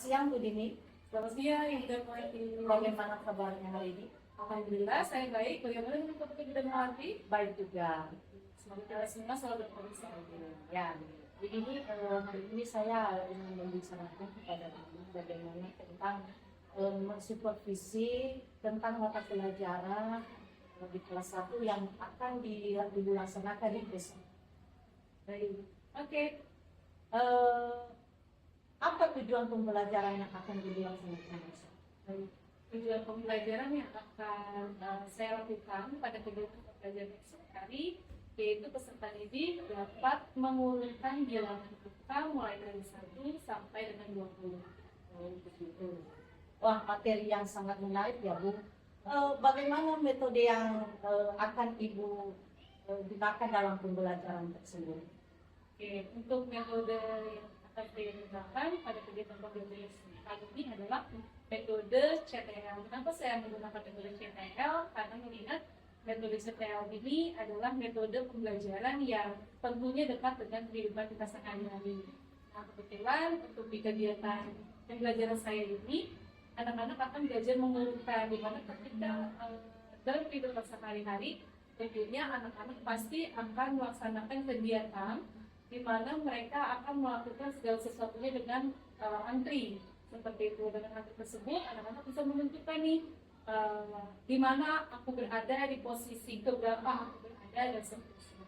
siang Bu Dini. Selamat siang, Ibu Melati. Bagaimana kabarnya hari ini? Alhamdulillah, saya baik. Bagaimana dengan Bapak dan Melati? Baik juga. Semoga kita semua selalu berkondisi. Ya, Bu Dini, hari ini saya ingin membicarakan kepada Ibu bagaimana tentang mensupervisi tentang mata pelajaran di kelas 1 yang akan dilaksanakan di besok. Baik. Oke. Apa tujuan pembelajaran yang akan dilaksanakan besok? Baik. Tujuan pembelajaran yang akan saya lakukan pada kegiatan pembelajaran besok hari yaitu peserta didik dapat mengurutkan bilangan angka mulai dari 1 sampai dengan 20. Begitu. Wah, materi yang sangat menarik ya Bu. Bagaimana metode yang akan Ibu gunakan dalam pembelajaran tersebut? Oke, untuk metode yang akan saya gunakan pada kegiatan pembelajaran kali ini adalah metode CTL. Kenapa saya menggunakan metode CTL? Karena mengingat metode CTL ini adalah metode pembelajaran yang tentunya dekat dengan kehidupan kita sehari-hari. Nah, kebetulan untuk di kegiatan pembelajaran saya ini, anak-anak akan belajar mengurutkan, di mana ketika dalam kehidupan sehari-hari, tentunya anak-anak pasti akan melaksanakan kegiatan di mana mereka akan melakukan segala sesuatunya dengan antri. Seperti itu, dengan antri tersebut, anak-anak bisa menentukan nih di mana aku berada, di posisi keberapa aku berada, dan seterusnya.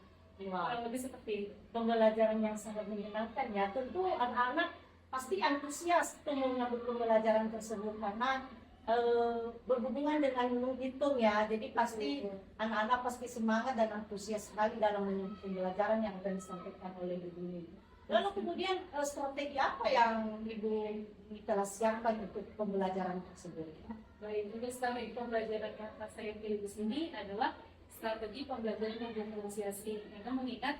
Wow. Lebih seperti itu. Pembelajaran yang sangat menyenangkan ya. Tentu anak-anak pasti antusias mengambil pembelajaran tersebut karena berhubungan dengan menghitung ya. Jadi pasti anak-anak pasti semangat dan antusias sekali dalam pembelajaran yang akan disampaikan oleh Ibu ini. Lalu kemudian strategi apa yang Ibu telah siapkan untuk pembelajaran tersebut? Baik, untuk strategi pembelajaran yang saya pilih di sini adalah strategi pembelajaran yang diferensiasi. Karena mengingat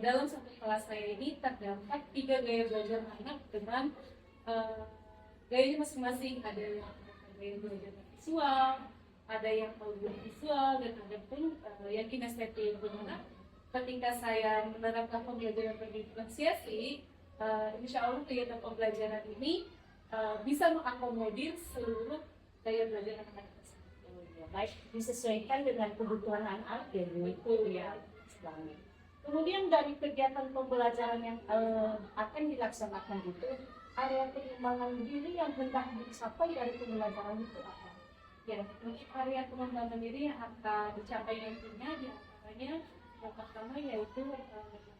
dalam satu kelas saya ini terdapat 3 gaya belajar anak dengan gayanya masing-masing. Ada yang gaya belajar visual, ada yang audio visual, dan ada pun yang kinestetik. Dimana ketika saya menerapkan pembelajaran berdiferensiasi, insya Allah kegiatan pembelajaran ini bisa mengakomodir seluruh gaya belajar anak-anak tersebut. Baik, disesuaikan dengan kebutuhan anak-anak ya Bu. Betul ya. Kemudian dari kegiatan pembelajaran yang akan dilaksanakan itu, area pengembangan diri yang hendak dicapai dari pembelajaran itu apa? Ya, untuk area pengembangan diri yang akan dicapai nantinya diantaranya yang pertama yaitu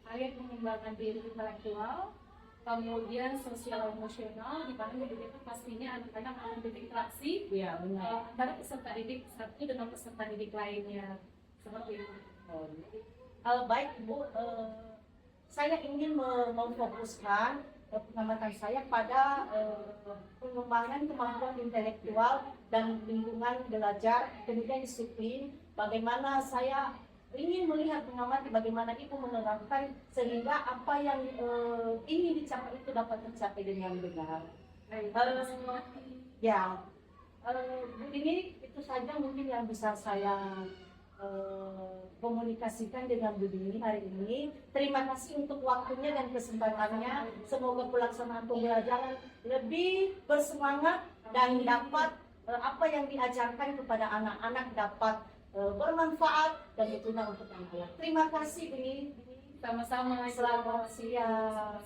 area pengembangan diri intelektual, kemudian sosial emosional, di mana itu pastinya anak-anak akan berinteraksi Ya, benar. antara peserta didik satu dengan peserta didik lainnya, seperti itu. Baik Bu, saya ingin memfokuskan pengamatan saya pada pengembangan kemampuan intelektual dan lingkungan belajar, kemudian disiplin. Bagaimana saya ingin melihat mengamati bagaimana Ibu menerapkan sehingga apa yang ingin dicapai itu dapat tercapai dengan benar. Ya, Bu ini itu saja mungkin yang bisa saya komunikasikan dengan Bu Dini hari ini. Terima kasih untuk waktunya dan kesempatannya. Semoga pelaksanaan pembelajaran lebih bersemangat dan dapat apa yang diajarkan kepada anak-anak dapat bermanfaat dan berguna untuk anak-anak. Terima kasih Bu Dini. Sama-sama. Selamat siang.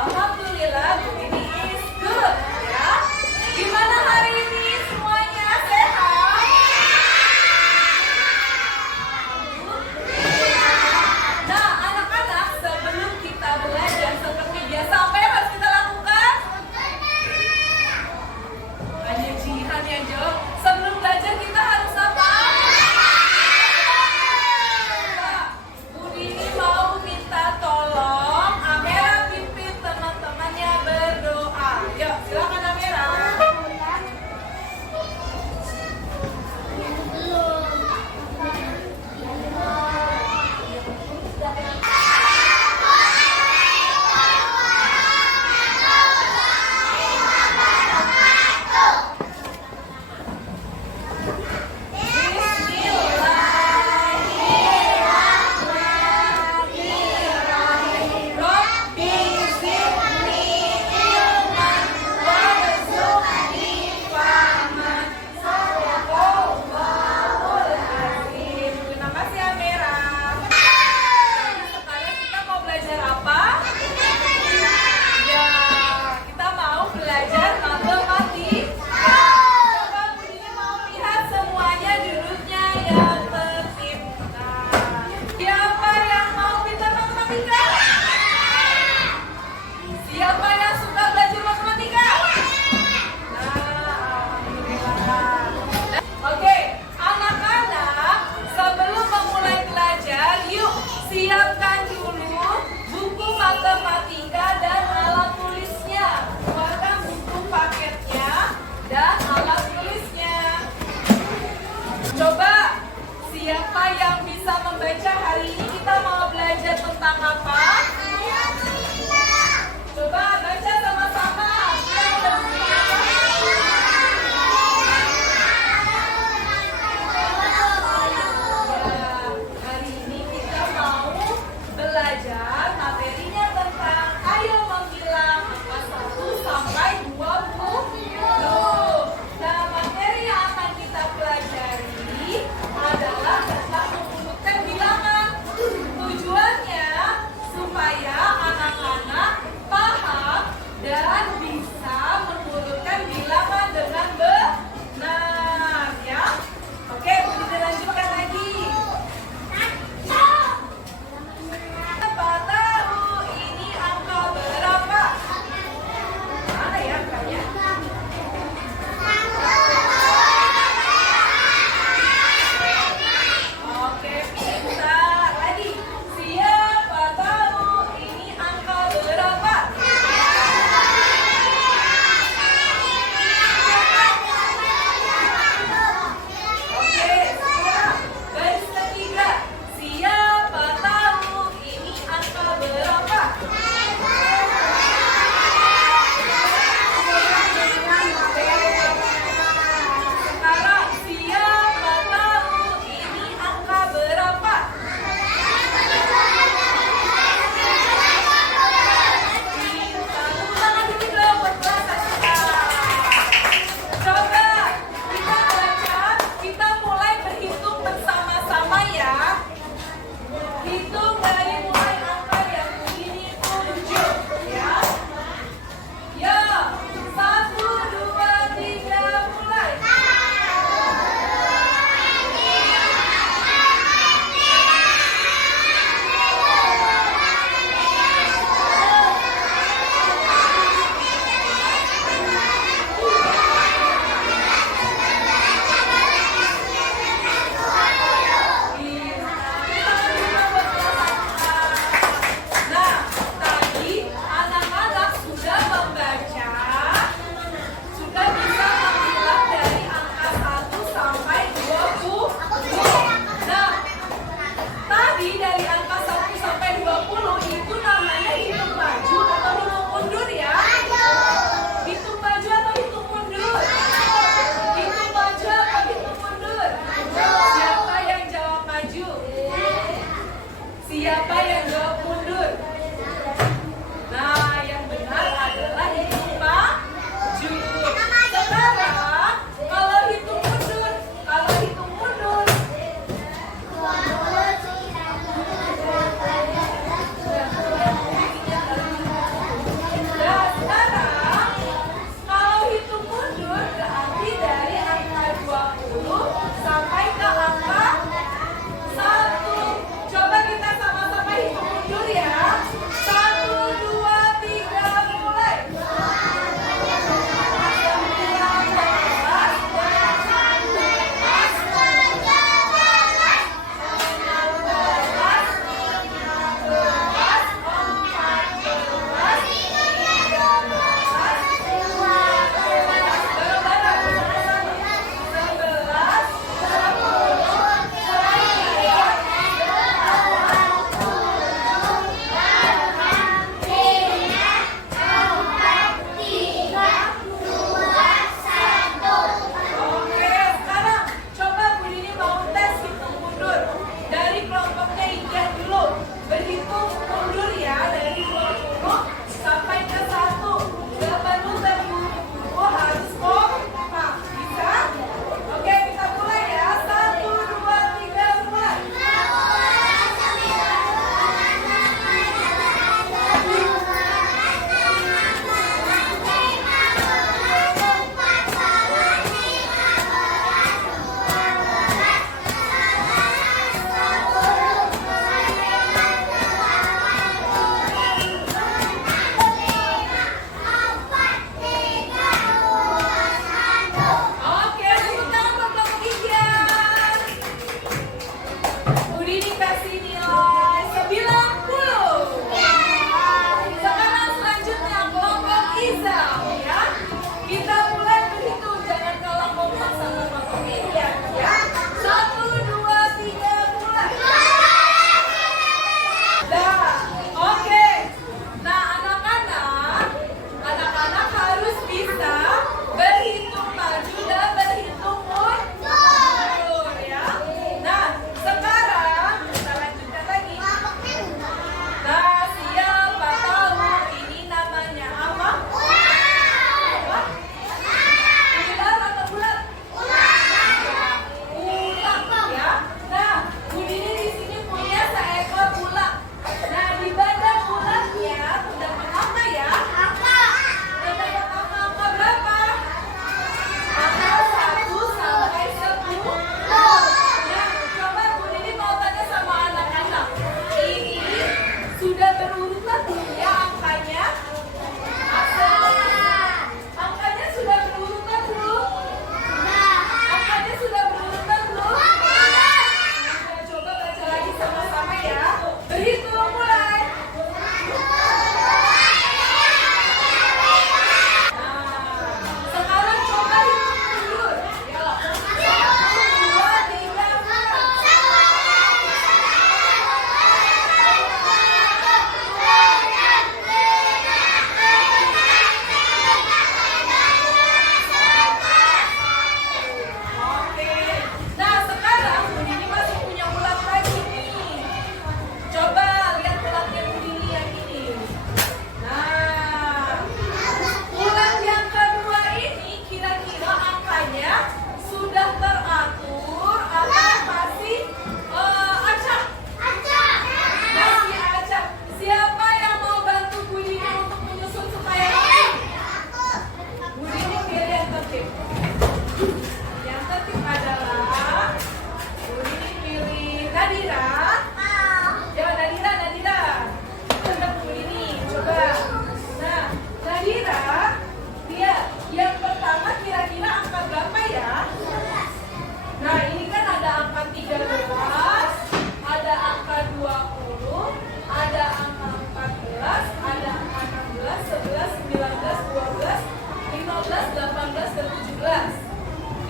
Alhamdulillah, Bu ini is good ya. Gimana hari ini semuanya sehat?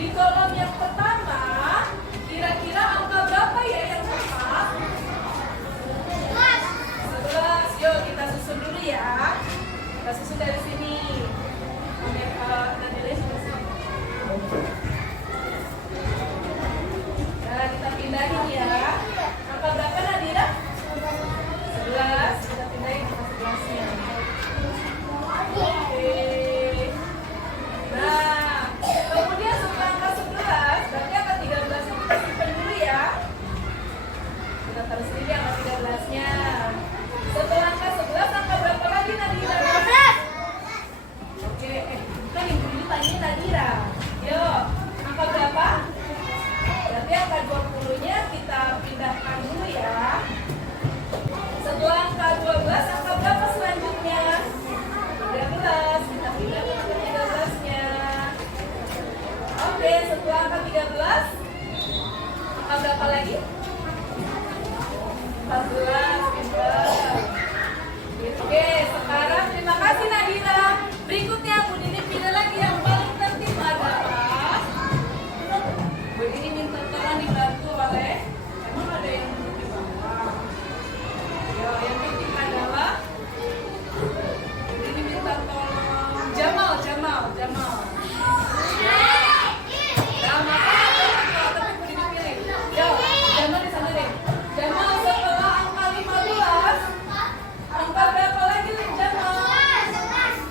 Di kolom yang pertama, kira-kira angka berapa ya yang tepat? 11. Yuk kita susun dulu ya. Kita susun dari sini. Nadira sudah sini. Nah, kita pindahin ya. Angka berapa Nadira? 11. Kita pindahin angka 11-nya. Oke. Nah, kemudian setelah angka 11, berarti angka 13 itu kita simpan dulu ya. Kita taruh sendiri angka 13-nya. Setelah angka 11, angka berapa lagi Nadira? 12. Oke, kan ibu ini tanya Nadira. Yuk, angka berapa? Berarti angka 20-nya kita pindahkan dulu ya. Setelah angka 12, angka berapa selanjutnya? 13. Kita pindahkan angka 13-nya. Oke, setelah angka 13, angka berapa lagi? 14. Pindah. Oke, sekarang terima kasih Nadira. Berikutnya Bu Dini pilih lagi yang paling tertib adalah Bu Dini minta tolong dibantu oleh, emang ada yang duduk di bawah. Yo, yang tertib adalah Bu Dini minta tolong Jamal. Nah, makanya tapi Bu Dini pilih. Yo, Jamal di sana deh. Jamal setelah angka 15, angka berapa lagi Jamal?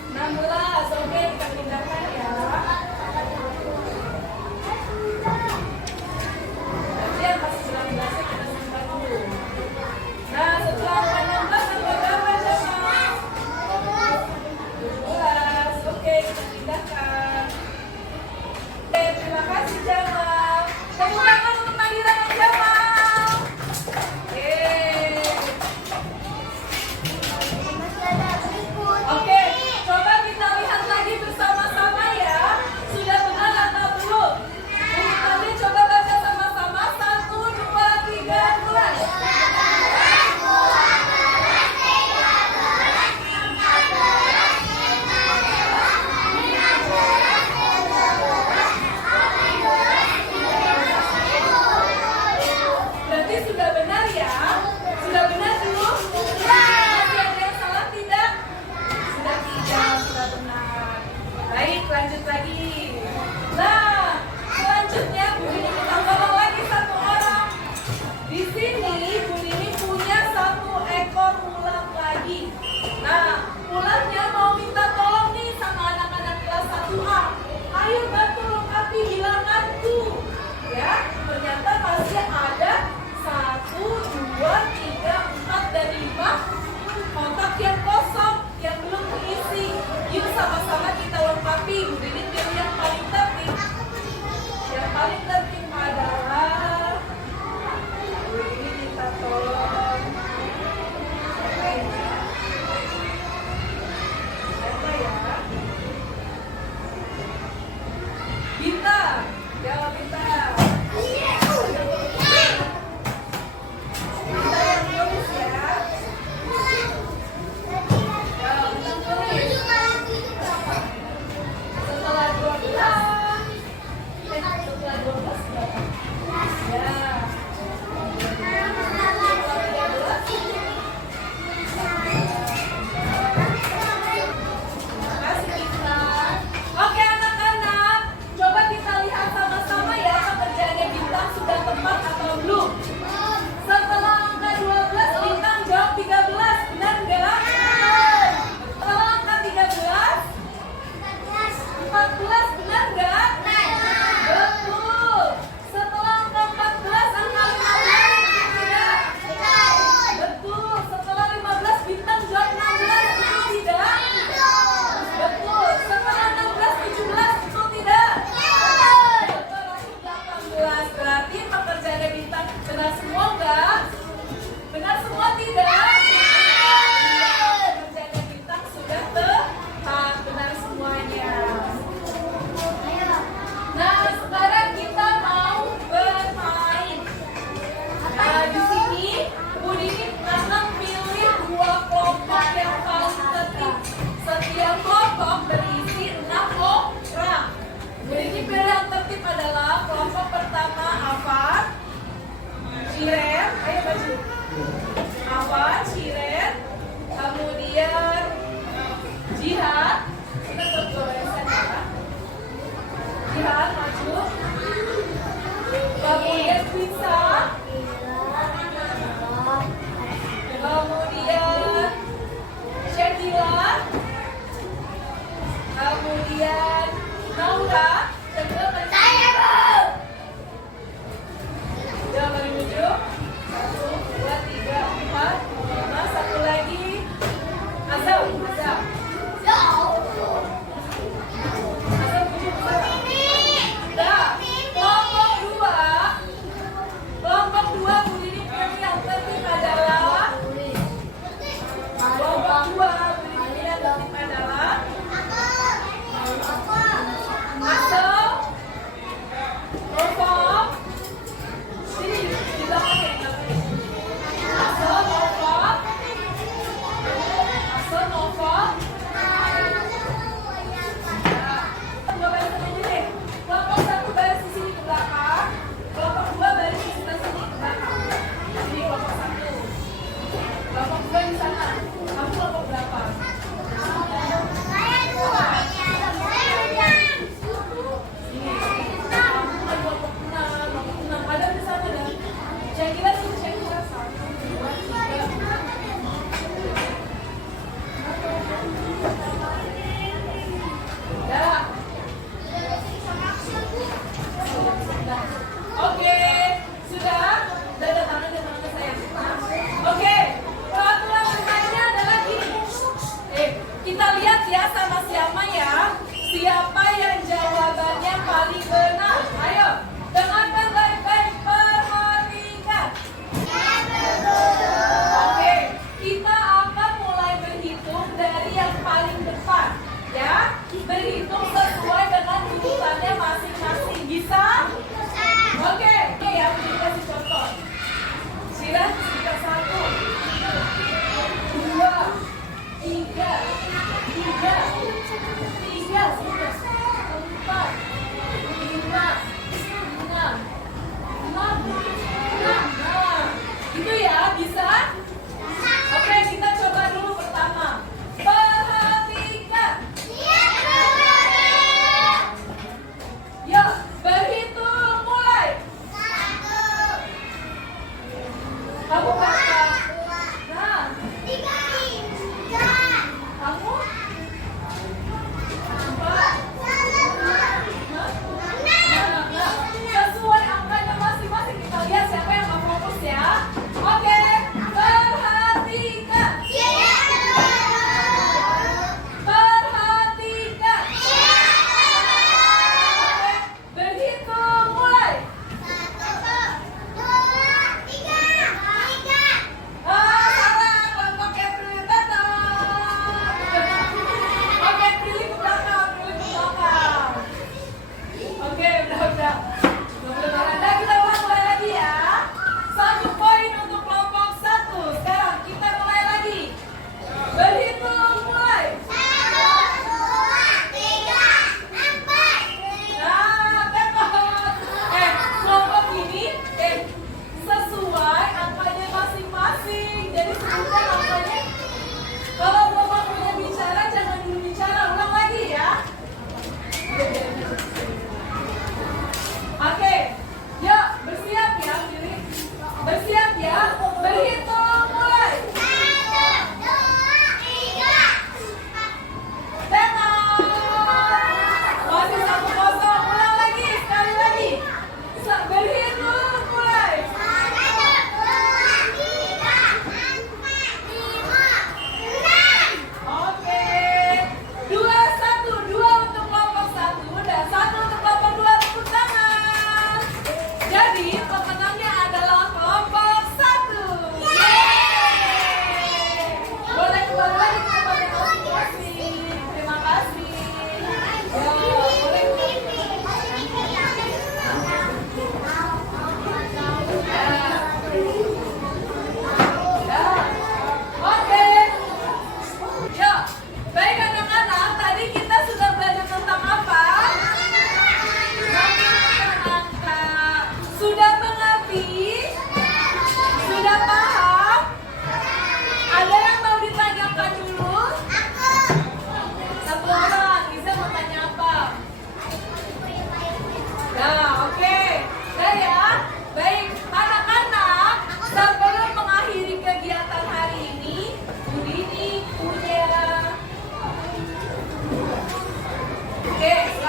16. Oke, kita pindahkan ya. Berarti angka 19-nya kita simpan dulu. Nah, setelah angka 16, angka berapa Jamal? 17. Oke, kita pindahkan. Oke, terima kasih Jamal. Tepuk tangan untuk Nadira dan Jamal. Oke, coba kita lihat lagi bersama-sama ya. Sudah benar atau belum? Nanti coba baca sama-sama. 1, 2, 3, mulai. Berarti sudah benar ya? Sudah benar belum? Masih ada yang salah tidak? Sudah tidak, sudah benar. Baik, lanjut lagi. Nah, selanjutnya Bu Dini kita tolong lagi satu orang. Di sini Bu Dini punya 1 ekor ulat lagi. Nah, ulatnya mau minta tolong nih sama anak-anak kelas 1A. Ayo bantu lengkapi bilanganku. Ya, ternyata masih ada 1, 2, 3, 4, dan 5 kotak yang kosong yang belum terisi. Yuk sama-sama kita lengkapi. Bu Dini pilih yang paling tertib. Yang paling tertib adalah Bu Dini minta tolong. Siapa ya? Siapa ya? Bita. Ya, Bita. Bita yang tulis ya. Ya, Bita tulis. Setelah 12. Setelah 12 berapa? Ya. Terima kasih Bita. Oke anak-anak, coba kita lihat sama-sama ya pekerjaannya Bintang sudah tepat atau belum. Setelah angka 12, Bintang jawab 13, benar enggak? Setelah angka 13, 14, benar enggak? Betul. Setelah angka 14, angka 15, tidak? Betul. Setelah 15, Bintang jawab 16, betul tidak? Betul. Setelah 16, 17, betul tidak? Betul. 18. Berarti pekerjaannya Bintang benar semua enggak? Benar semua tidak? Pekerjaannya Bintang sudah tepat, benar semuanya.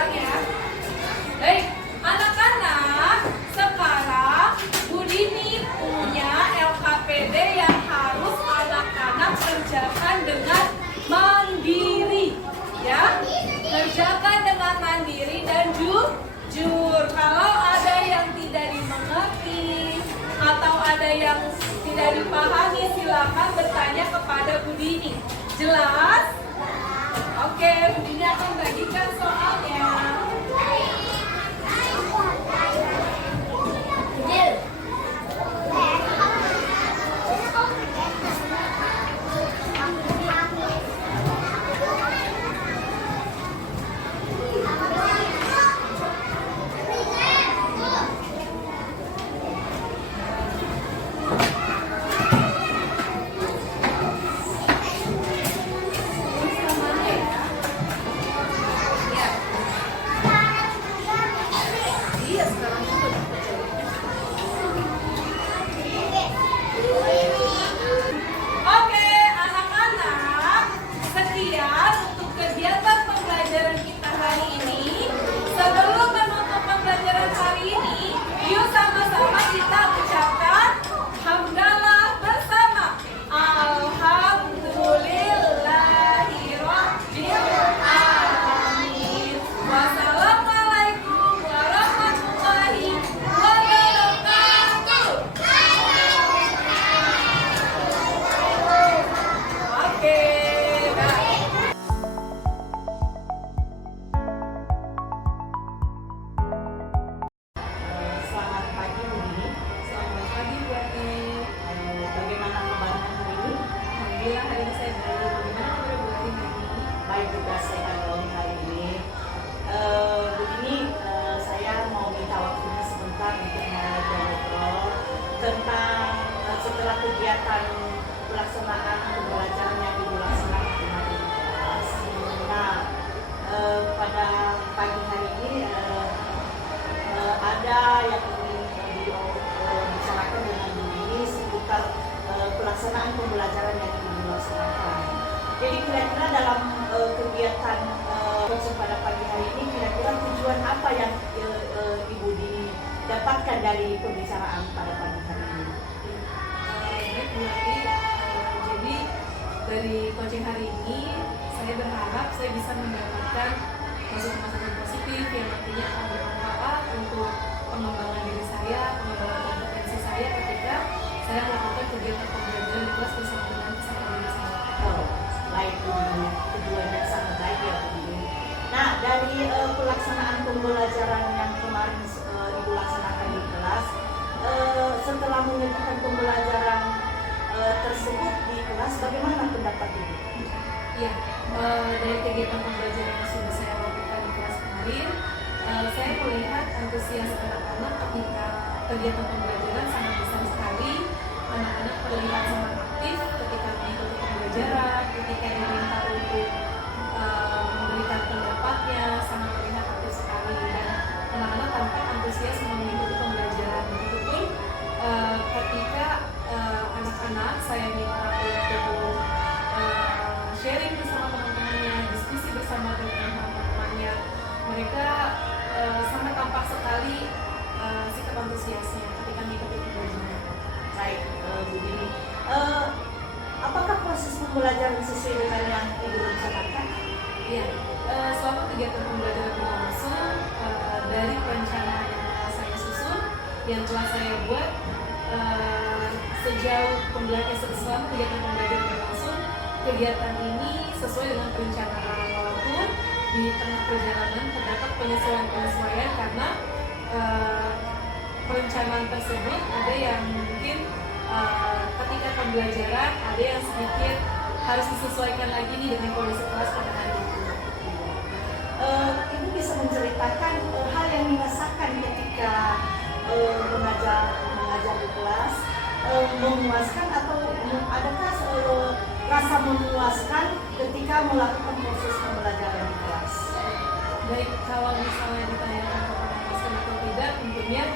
ulang ya. Baik, anak-anak, sekarang Bu Dini punya LKPD yang harus anak-anak kerjakan dengan mandiri, ya. Kerjakan dengan mandiri dan jujur. Kalau ada yang tidak dimengerti atau ada yang tidak dipahami, silakan bertanya kepada Bu Dini. Jelas? Oke, Bu Dini akan bagikan soalnya. Iya, sekarang juga udah percaya. Oke, anak-anak, sekian untuk kegiatan pembelajaran kita hari ini. Sebelum menutup pembelajaran hari ini, yuk sama-sama kita ucapkan hamdalah bersama. Alhamdulillahirabbil alamin. Wassalamualaikum warahmatullahi wabarakatuh. Oke, baik. Selamat pagi Bu Dini. Selamat pagi Bu Ati. Bagaimana kabarnya hari ini? Alhamdulillah hari ini saya baik. Bagaimana kabar Bu Ati hari ini? Baik juga sehat dong hari ini. Bu Dini, saya mau minta waktunya sebentar untuk ngobrol tentang setelah kegiatan pelaksanaan pembelajaran yang dilaksanakan kemarin di kelas. Nah, pada pagi hari ini ada yang ingin dibicarakan dengan Bu Dini seputar pelaksanaan pembelajaran yang ingin dilaksanakan. Jadi kira-kira dalam kegiatan konsep pada pagi hari ini, kira-kira tujuan apa yang Ibu Dini dapatkan dari pembicaraan pada pagi hari ini? Baik Bu Ati. Jadi dari coaching hari ini saya berharap saya bisa mendapatkan masukan-masukan positif yang nantinya akan bermanfaat untuk pengembangan diri saya, pengembangan kompetensi saya ketika saya melakukan kegiatan pembelajaran di kelas bersama dengan peserta didik saya. Oh, baik Bu Dini, tujuannya sangat baik ya Bu Dini. Nah, dari pelaksanaan pembelajaran yang kemarin Ibu laksanakan di kelas, setelah mengerjakan pembelajaran tersebut di kelas, bagaimana pendapat Ibu? Ya, dari kegiatan pembelajaran yang sudah saya lakukan di kelas kemarin, saya melihat antusias anak-anak ketika kegiatan pembelajaran sangat besar sekali. Anak-anak terlihat sangat aktif ketika mengikuti pembelajaran, ketika diminta untuk memberikan pendapatnya, sangat terlihat aktif sekali dan anak-anak tampak antusias mengikuti pembelajaran. Begitupun ketika anak-anak saya minta untuk sharing bersama teman-temannya, diskusi bersama dengan teman-temannya, mereka sangat tampak sekali sikap antusiasnya ketika mengikuti pembelajaran. Baik, Bu Dini. Apakah proses pembelajaran sesuai dengan yang Ibu rencanakan? Iya, selama kegiatan pembelajaran berlangsung dari perencanaan yang telah saya susun, yang telah saya buat sejauh selama kegiatan pembelajaran berlangsung, kegiatan ini sesuai dengan perencanaan, walaupun di tengah perjalanan terdapat penyesuaian-penyesuaian karena perencanaan tersebut ada yang mungkin ketika pembelajaran ada yang sedikit harus disesuaikan lagi nih dengan kondisi kelas pada hari itu. Ibu bisa menceritakan hal yang dirasakan ketika mengajar di kelas, memuaskan atau adakah rasa memuaskan ketika melakukan proses pembelajaran di kelas? Baik, kalau misalnya ditanyakan apakah memuaskan atau tidak, tentunya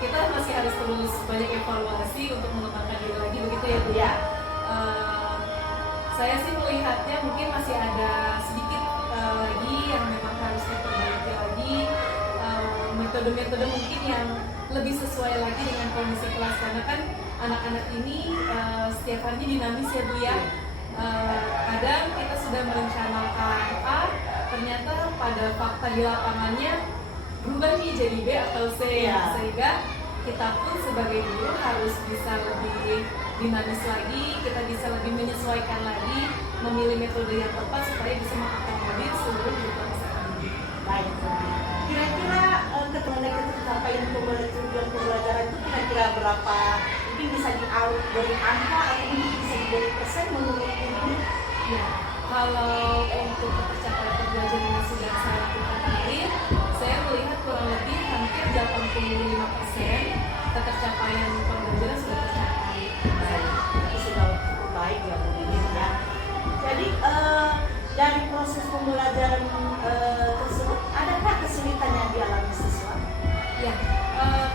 kita masih harus terus banyak evaluasi untuk mengembangkan diri lagi, begitu ya Bu? Ya. Saya sih melihatnya mungkin masih ada sedikit lagi yang memang harus diperbaiki metode-metode mungkin yang lebih sesuai lagi dengan kondisi kelas, karena kan anak-anak ini setiap harinya dinamis ya Bu ya. Kadang kita sudah merencanakan A, ternyata pada fakta di lapangannya berubah nih jadi B atau C, Iya. sehingga kita pun sebagai guru harus bisa lebih dinamis lagi, kita bisa lebih menyesuaikan lagi, memilih metode yang tepat supaya bisa mengakomodir seluruh kebutuhan sehari-hari. Baik. Kira-kira capaian tujuan pembelajaran itu kira-kira berapa? Mungkin bisa dari angka atau mungkin bisa diberi persen menurut ini? Ya, kalau untuk tercapaian pembelajaran yang sudah saya lakukan kemarin, saya melihat kurang lebih hampir 85% ketercapaian pembelajaran sudah tercapai. Baik, itu sudah cukup baik ya Bu Dini ya. Jadi dari proses pembelajaran tersebut, adakah kesulitan yang dialami siswa? Ya,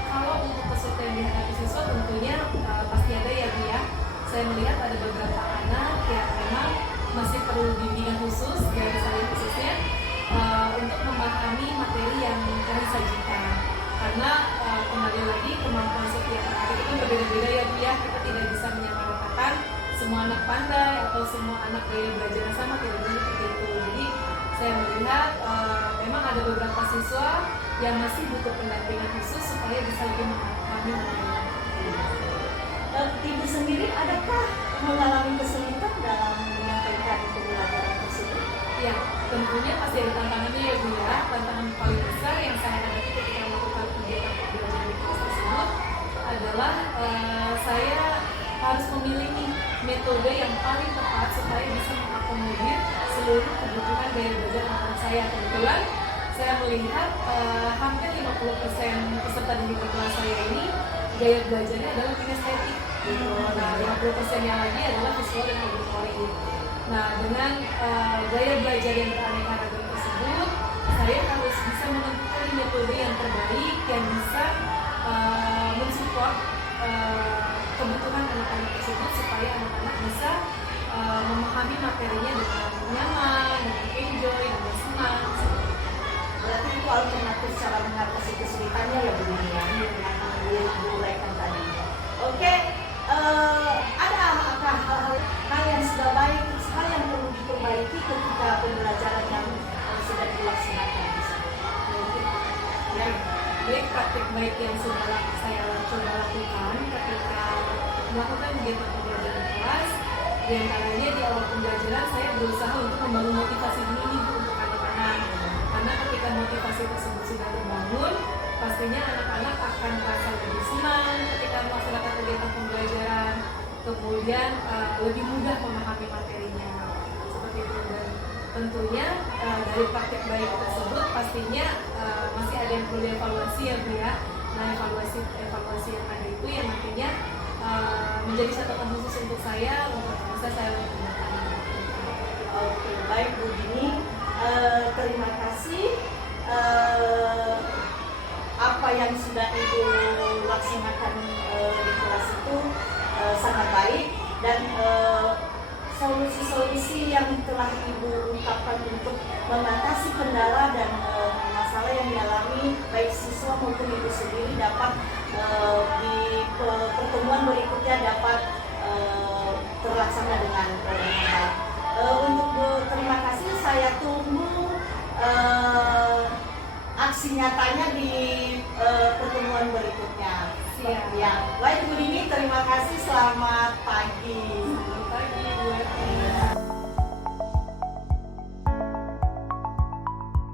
kalau untuk kesulitan yang dihadapi siswa tentunya pasti ada ya Bu ya. Saya melihat ada beberapa anak yang memang masih perlu bimbingan khusus dari saya khususnya untuk memahami materi yang kami sajikan. Karena kembali lagi kemampuan setiap anak itu berbeda-beda ya Bu ya. Kita tidak bisa menyamaratakan semua anak pandai atau semua anak gaya belajar yang sama, tidak bisa seperti itu. Jadi saya melihat memang ada beberapa siswa yang masih butuh pendampingan khusus supaya bisa lebih memahami materi. Ibu sendiri adakah mengalami kesulitan dalam menyampaikan pembelajaran tersebut? Ya, tentunya pasti ada tantangannya ya Bu ya. Tantangan paling besar yang saya hadapi ketika melakukan kegiatan pembelajaran di kelas tersebut adalah saya harus memilih metode yang paling tepat supaya bisa mengakomodir seluruh kebutuhan gaya belajar anak saya. Kebetulan saya melihat hampir 50% peserta didik di kelas saya ini gaya belajarnya adalah kinestetik. Nah, 50%-nya lagi adalah visual dan auditory. Nah, dengan gaya belajar yang beraneka ragam tersebut, saya harus bisa menentukan metode yang terbaik yang bisa mensupport kebutuhan anak-anak tersebut supaya anak-anak bisa memahami materinya dengan nyaman, dengan enjoy, dengan senang. Berarti itu alternatif cara mengatasi kesulitannya ya Bu Dini ya, yang diuraikan tadi. Oke, ada apakah hal yang sudah baik, hal yang perlu diperbaiki ketika pembelajaran yang sudah dilaksanakan di sana? Mungkin ya. Baik, praktik baik yang sudah saya coba lakukan ketika melakukan kegiatan pembelajaran kelas, di antaranya di awal pembelajaran saya berusaha untuk membangun motivasi dulu nih Bu untuk anak-anak. Karena ketika motivasi tersebut sudah terbangun, pastinya anak-anak akan merasa lebih senang ketika melaksanakan kegiatan pembelajaran, kemudian lebih mudah memahami materinya. Seperti itu. Dan tentunya dari praktik baik tersebut pastinya masih ada yang perlu dievaluasi ya Bu ya. Nah, evaluasi yang ada itu yang nantinya menjadi catatan khusus untuk saya untuk bisa saya lakukan. Oke, baik Bu Dini, terima kasih. Apa yang sudah Ibu laksanakan di kelas itu sangat baik, dan solusi-solusi yang telah Ibu ungkapkan untuk mengatasi kendala dan masalah yang dialami baik siswa maupun Ibu sendiri dapat di pertemuan berikutnya dapat terlaksana dengan baik. Untuk terima kasih, saya tunggu aksi nyatanya di pertemuan berikutnya. Siap. Ya, baik Bu Dini, terima kasih. Selamat pagi.